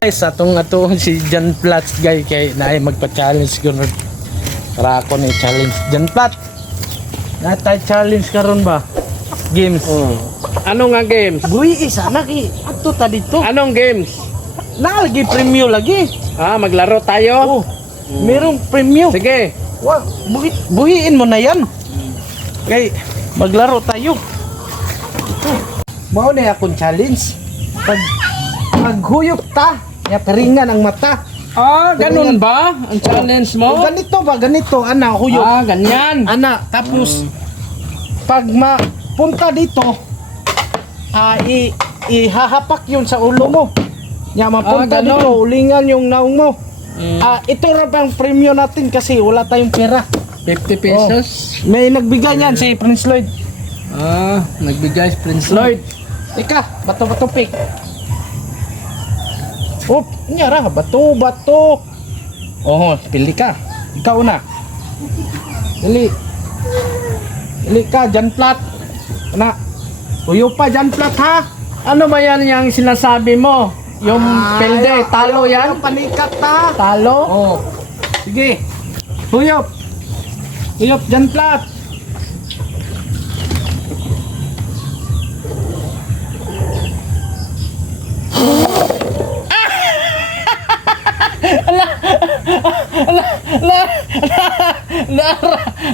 Guys, atong si John Platt guys kay naay magpa-challenge kuno. Para ako ni challenge John Platt. Natay challenge karon ba? Games. Ano nga games? Buhi isa lagi. Ato ta dito. Anong games? Nalagi premyo lagi. Maglaro tayo? Oh. Merong premyo. Sige. Wa, buhiin mo na yan. Kay maglaro tayo. Mao na akong challenge. Maghuyop ta, ya peringan ang mata. Ganun ba? Ang challenge mo? Ganito ba? Ganito, ana, huyop. Ganyan. Ana, tapos pag mapunta dito, ihahapak yun sa ulo mo. Ya, mapunta dito, ulingan yung naong mo. Ito na bang premyo natin kasi wala tayong pera. 50 pesos? May nagbigay niyan si Prince Lloyd. Nagbigay si Prince Lloyd. Ika, bato-bato pick. Oh, nyara, bato-bato. Oh, pili ka. Ikaw na. Dili. Dili ka, John Platt. Ana. Uyo pa, John Platt, ha? Ano ba yan yung sinasabi mo? Yung pelde, talo yan? Panikat ta. Talo? Oh. Sige. Huyop. Huyop, John Platt.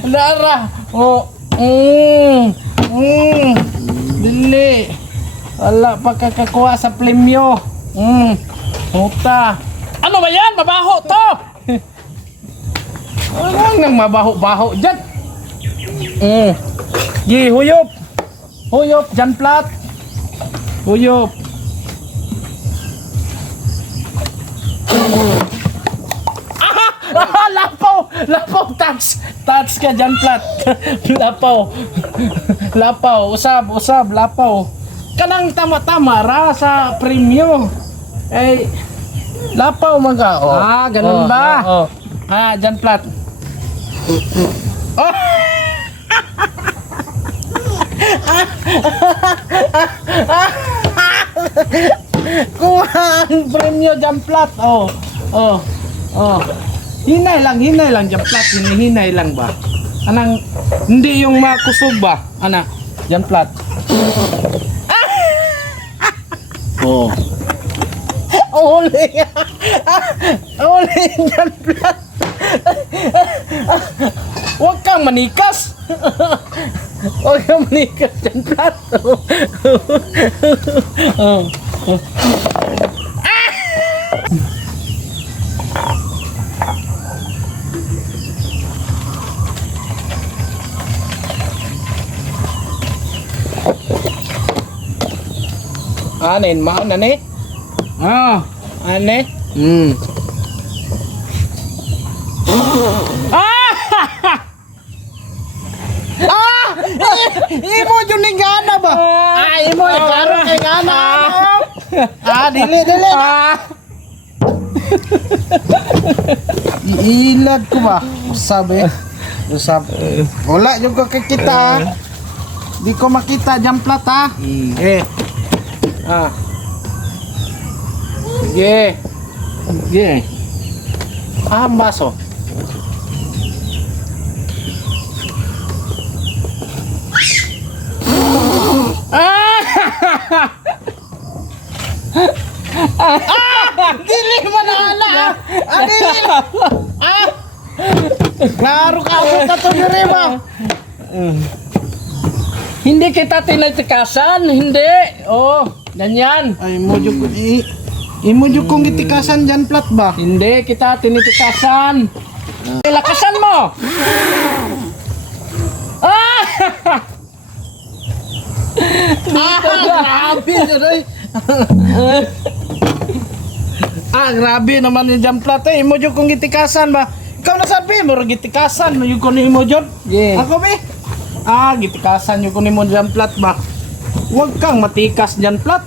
Lara. Oh. Dili. Wala pagkakakuha sa premyo. Huta. Ano ba yan? Mabaho to! Walang nang mabaho-baho dyan. Huyop. Huyop, John Platt. Huyop. Lapaw, touch ka John Platt. Lapaw, usab, lapaw. Kanang tama-tama ra sa premyo. Lapaw mga. Ganun ba? John Platt. Kuha ang premyo John Platt. Hinay lang John Platt, hinay lang ba? Anang hindi yung makusog ba? Ana, John Platt. Uli John Platt. Huwag kang manikas. Huwag kang manikas John Platt. Anin, maon na ni? Ane? Imo yun ni gana ba? Imo klaro kay gana. Dili. Iilad ko ba? Usab. Wala yung kakikita. Di ko makita John Platt ha. Sige. Ang baso. Dili mo na ala. Dili. Klaro ka ako to dire ba? Hindi kita tinatikasan, hindi. Ganyan. Imo jud kong gitikasan John Platt ba? Hindi kita tinitikasan. Lakasan mo. Grabe Joy. Grabe naman ni John Platt. Imo jud kong gitikasan ba? Ikaw na sabi mo gitikasan mo jud ko ni imo jud. Ako be. Gitikasan jud ko ni mo John Platt ba? Huwag kang matikas John Platt.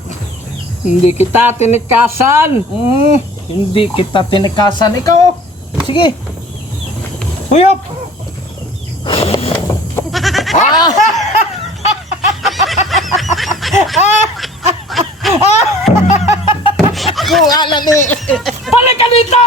Hindi kita tinikasan. Hindi kita tinikasan. Ikaw. Sige. Huyop. Ala ni. Balik ka dito!